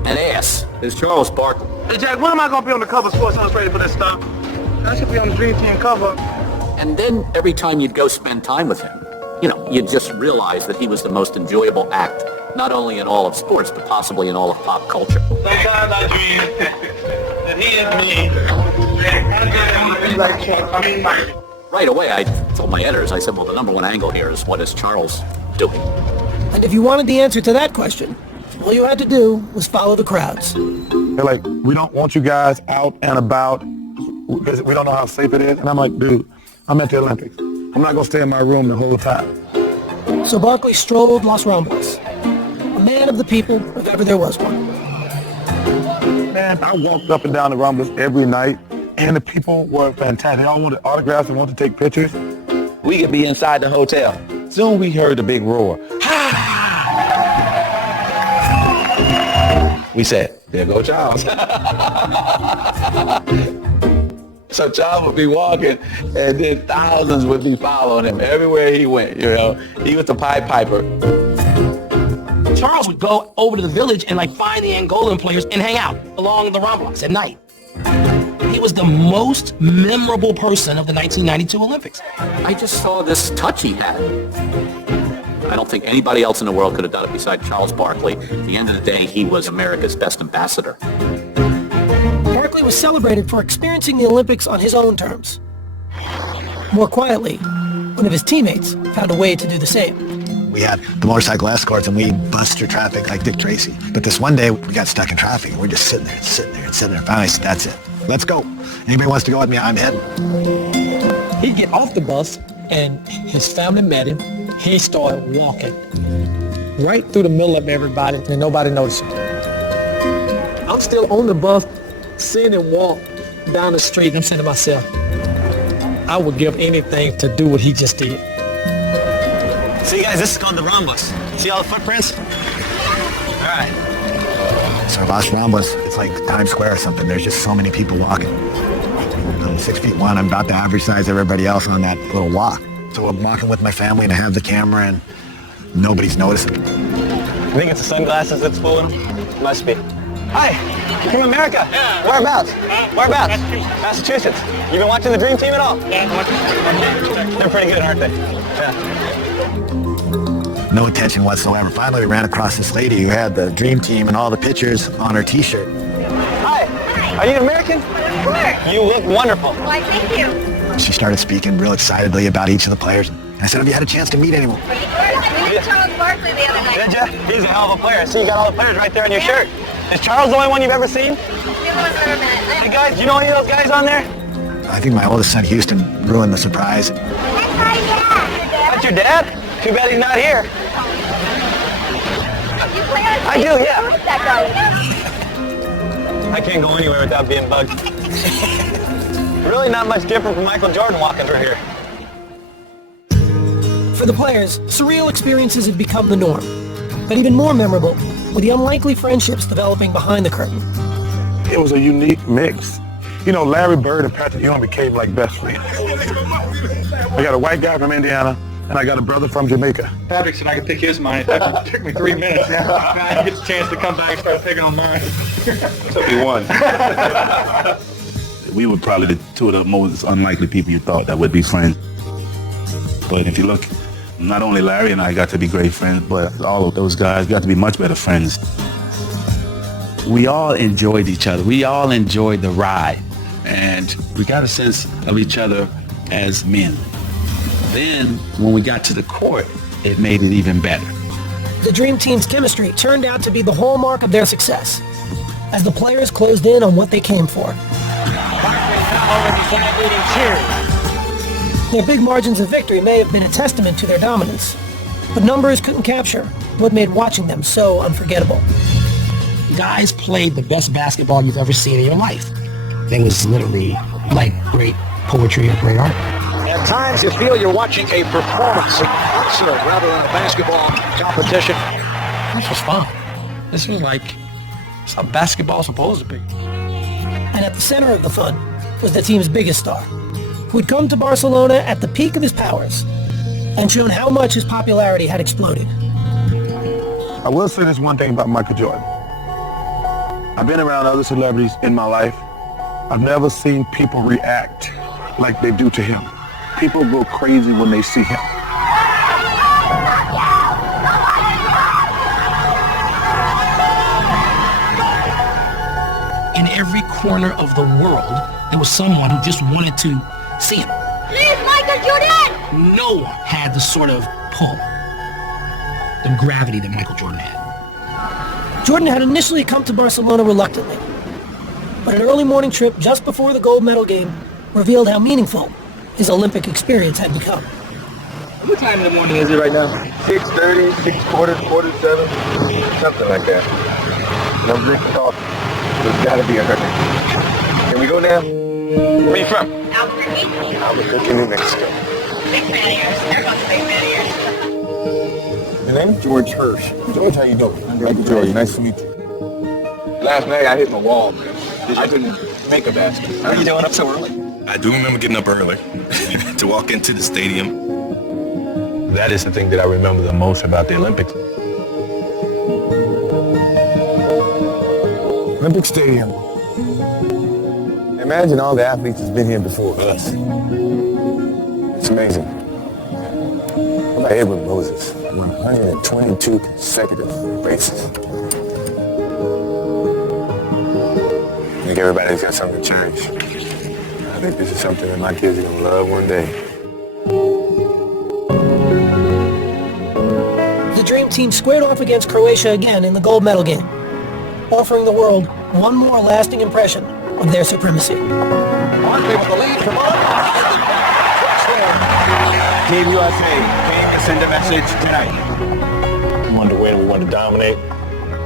ass is Charles Barkley? Hey, Jack, when am I going to be on the cover of Sports Illustrated for this stuff? I should be on the Dream Team cover. And then every time you'd go spend time with him, you'd just realize that he was the most enjoyable act, not only in all of sports, but possibly in all of pop culture. Sometimes I dream that he is me. Right away, I told my editors, I said, well, the number one angle here is what is Charles doing? And if you wanted the answer to that question, all you had to do was follow the crowds. They're like, we don't want you guys out and about because we don't know how safe it is. And I'm like, dude, I'm at the Olympics. I'm not going to stay in my room the whole time. So Barkley strolled Los Ramblas, a man of the people, if ever there was one. Man, I walked up and down the Ramblas every night, and the people were fantastic. They all wanted autographs and wanted to take pictures. We could be inside the hotel. Soon we heard the big roar. We said, there go Charles. So Charles would be walking, and then thousands would be following him everywhere he went. He was the Pied Piper. Charles would go over to the village and find the Angolan players and hang out along the Ramblas at night. He was the most memorable person of the 1992 Olympics. I just saw this touch he had. I don't think anybody else in the world could have done it besides Charles Barkley. At the end of the day, he was America's best ambassador. Barkley was celebrated for experiencing the Olympics on his own terms. More quietly, one of his teammates found a way to do the same. We had the motorcycle escorts and we bust through traffic like Dick Tracy. But this one day we got stuck in traffic and we're just sitting there. Finally I said, that's it. Let's go. Anybody wants to go with me? I'm in. He'd get off the bus and his family met him. He started walking right through the middle of everybody and nobody noticed him. I'm still on the bus, seeing him walk down the street, and I'm saying to myself, I would give anything to do what he just did. So you guys, this is called the Ramblas. See all the footprints? All right. So Los Ramblas, it's like Times Square or something. There's just so many people walking. I'm 6'1". I'm about the average size of everybody else on that little walk. So I'm walking with my family and I have the camera and nobody's noticing. You think it's the sunglasses that's fooling them? Must be. Hi, you from America? Yeah. Whereabouts? Whereabouts? Massachusetts. You been watching the Dream Team at all? Yeah, they're pretty good, aren't they? Yeah. No attention whatsoever. Finally, we ran across this lady who had the Dream Team and all the pictures on her T-shirt. Hi, are you American? Sure. You look wonderful. Why, thank you. She started speaking real excitedly about each of the players. I said, have you had a chance to meet anyone? I met Charles Barkley the other Did ya? He's a hell of a player. I see you got all the players right there on your shirt. Is Charles the only one you've ever seen? Hey guys, do you know any of those guys on there? I think my oldest son, Houston, ruined the surprise. That's your dad? Too bad he's not here. I do, yeah. I can't go anywhere without being bugged. Really not much different from Michael Jordan walking through here. For the players, surreal experiences had become the norm. But even more memorable were the unlikely friendships developing behind the curtain. It was a unique mix. You know, Larry Bird and Patrick Ewing became like best friends. I got a white guy from Indiana, and I got a brother from Jamaica. Patrick said I could pick his mind. It took me 3 minutes now. I get the chance to come back and start picking on mine. So he won. We were probably the two of the most unlikely people you thought that would be friends. But if you look, not only Larry and I got to be great friends, but all of those guys got to be much better friends. We all enjoyed each other. We all enjoyed the ride. And we got a sense of each other as men. Then, when we got to the court, it made it even better. The Dream Team's chemistry turned out to be the hallmark of their success, as the players closed in on what they came for. Their big margins of victory may have been a testament to their dominance, but numbers couldn't capture what made watching them so unforgettable. Guys played the best basketball you've ever seen in your life. It was literally like great poetry or great art. At times you feel you're watching a performance, a concert rather than a basketball competition. This was fun. This was like how basketball's supposed to be. And at the center of the fun was the team's biggest star, who had come to Barcelona at the peak of his powers and shown how much his popularity had exploded. I will say this one thing about Michael Jordan. I've been around other celebrities in my life. I've never seen people react like they do to him. People go crazy when they see him. In every corner of the world, there was someone who just wanted to see him. Please, Michael Jordan! No one had the sort of pull, the gravity that Michael Jordan had. Jordan had initially come to Barcelona reluctantly, but an early morning trip just before the gold medal game revealed how meaningful his Olympic experience had become. What time in the morning is it right now? 6:30, 6:45, 7, something like that. No drinking coffee. There's gotta be a hurry. Can we go now? Where are you from? Albuquerque. Albuquerque, New Mexico. Big fan of yours. Everyone's a big fan of yours. Your name? George Hirsch. George, how you doing? Michael George, nice to meet you. Last night I hit my wall, man. I couldn't make a basket. How are you doing up so early? I do remember getting up early to walk into the stadium. That is the thing that I remember the most about the Olympics. Olympic Stadium. Imagine all the athletes that's been here before us. It's amazing. What about Edwin Moses? 122 consecutive races. I think everybody's got something to cherish. I think this is something that my kids are going to love one day. The Dream Team squared off against Croatia again in the gold medal game, offering the world one more lasting impression of their supremacy. Barkley with the lead from Team USA came to send a message tonight. We wanted to win, we wanted to dominate,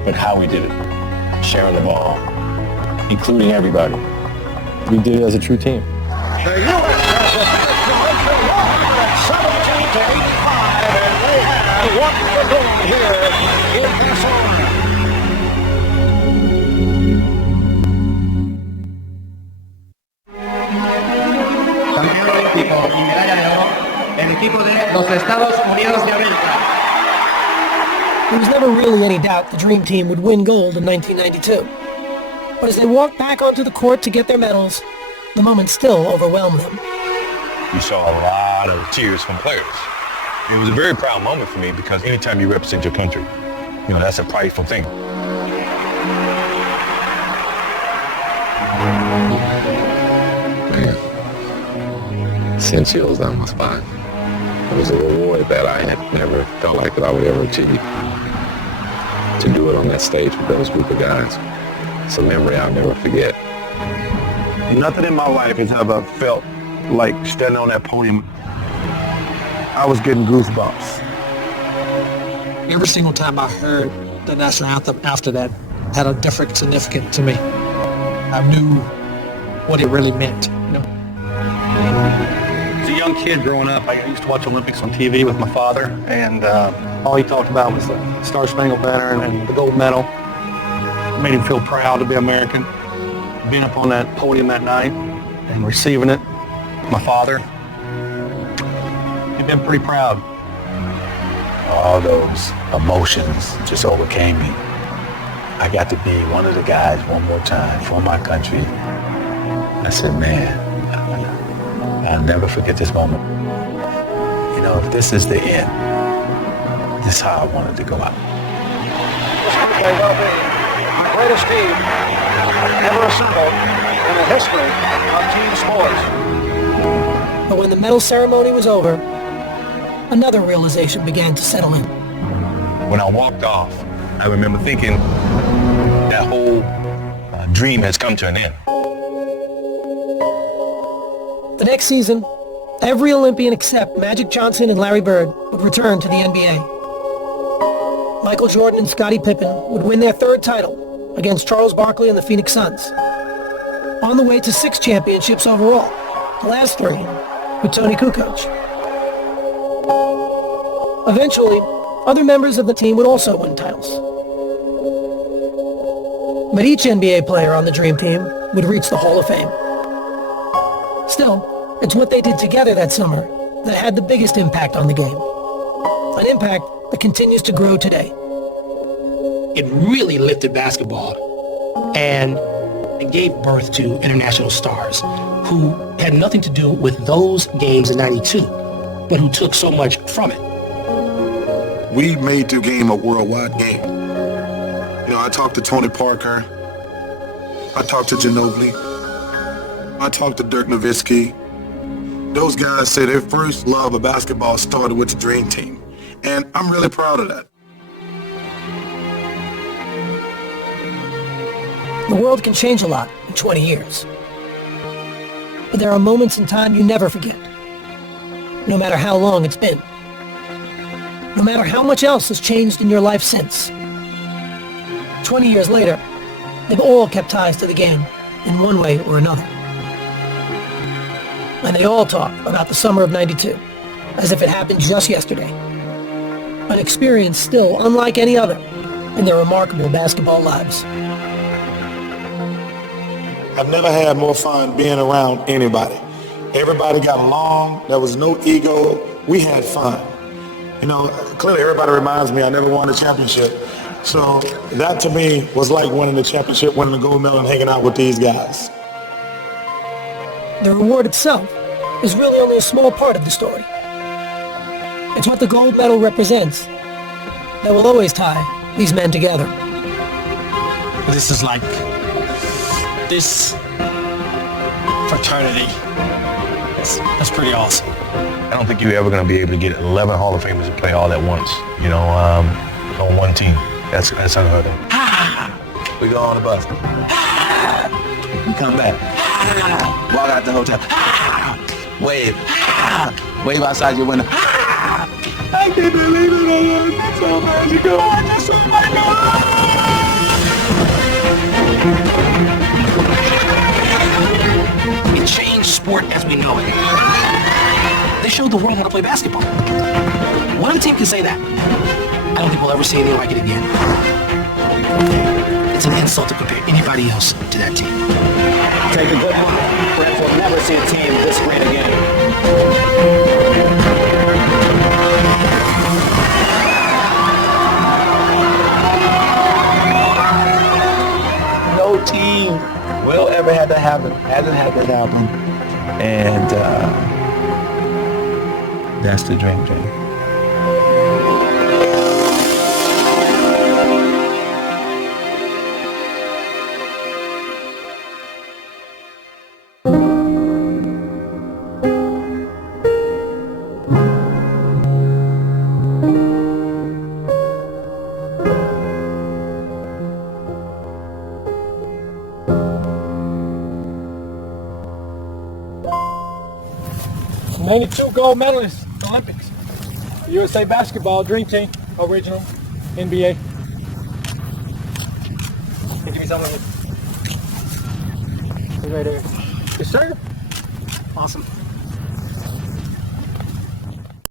but how we did it, sharing the ball, including everybody. We did it as a true team. The U.S. has advanced from 117 to 85, and they have what we're doing here in Barcelona. Campeón olímpico y medalla de oro, el equipo de los Estados Unidos de América. There was never really any doubt the Dream Team would win gold in 1992. But as they walked back onto the court to get their medals, the moment still overwhelmed them. You saw a lot of cheers from players. It was a very proud moment for me because anytime you represent your country, you know, that's a prideful thing. Man, sent chills down my spine. It was a reward that I had never felt like that I would ever achieve. to do it on that stage with those group of guys. It's a memory I'll never forget. Nothing in my life has ever felt like standing on that podium. I was getting goosebumps. Every single time I heard the national anthem after that had a different significance to me. I knew what it really meant. As a young kid growing up, I used to watch Olympics on TV with my father, and all he talked about was the Star Spangled Banner and the gold medal. It made him feel proud to be American. Being up on that podium that night and receiving it, my father, he'd been pretty proud. All those emotions just overcame me. I got to be one of the guys one more time for my country. I said, man, I'll never forget this moment. You know, if this is the end, this is how I wanted to go out. This may well be the greatest team ever assembled in the history of team sports. But when the medal ceremony was over, another realization began to settle in. When I walked off, I remember thinking that whole dream has come to an end. The next season, every Olympian except Magic Johnson and Larry Bird would return to the NBA. Michael Jordan and Scottie Pippen would win their third title against Charles Barkley and the Phoenix Suns. On the way to 6 championships overall, the last 3 with Tony Kukoc. Eventually, other members of the team would also win titles. But each NBA player on the Dream Team would reach the Hall of Fame. Still, it's what they did together that summer that had the biggest impact on the game. An impact that continues to grow today. It really lifted basketball, and it gave birth to international stars who had nothing to do with those games in '92, but who took so much from it. We made the game a worldwide game. You know, I talked to Tony Parker. I talked to Ginobili. I talked to Dirk Nowitzki. Those guys say their first love of basketball started with the Dream Team. And I'm really proud of that. The world can change a lot in 20 years. But there are moments in time you never forget. No matter how long it's been. No matter how much else has changed in your life since. 20 years later, they've all kept ties to the game in one way or another. And they all talk about the summer of '92 as if it happened just yesterday. An experience still unlike any other in their remarkable basketball lives. I've never had more fun being around anybody. Everybody got along. There was no ego. We had fun. You know, clearly everybody reminds me I never won a championship. So that to me was like winning the championship, winning the gold medal, and hanging out with these guys. The reward itself is really only a small part of the story. It's what the gold medal represents that will always tie these men together. This is like this fraternity. That's pretty awesome. I don't think you're ever going to be able to get 11 Hall of Famers to play all at once, you know, on one team. That's unheard of. We go on the bus. We come back. Walk out the hotel. Wave. Wave outside your window. I can't believe it. It's so magical. I just saw my God. It changed sport as we know it. They showed the world how to play basketball. One other team can say that. I don't think we'll ever see anything like it again. It's an insult to compare anybody else to that team. Take a good look. Brent will never see a team this great again. No team will ever have that happen. Hasn't had that happen. And that's the Dream Team. 92 gold medalists, Olympics. USA Basketball Dream Team, original, NBA. Can you give me some of it? Right there. Yes, sir. Awesome.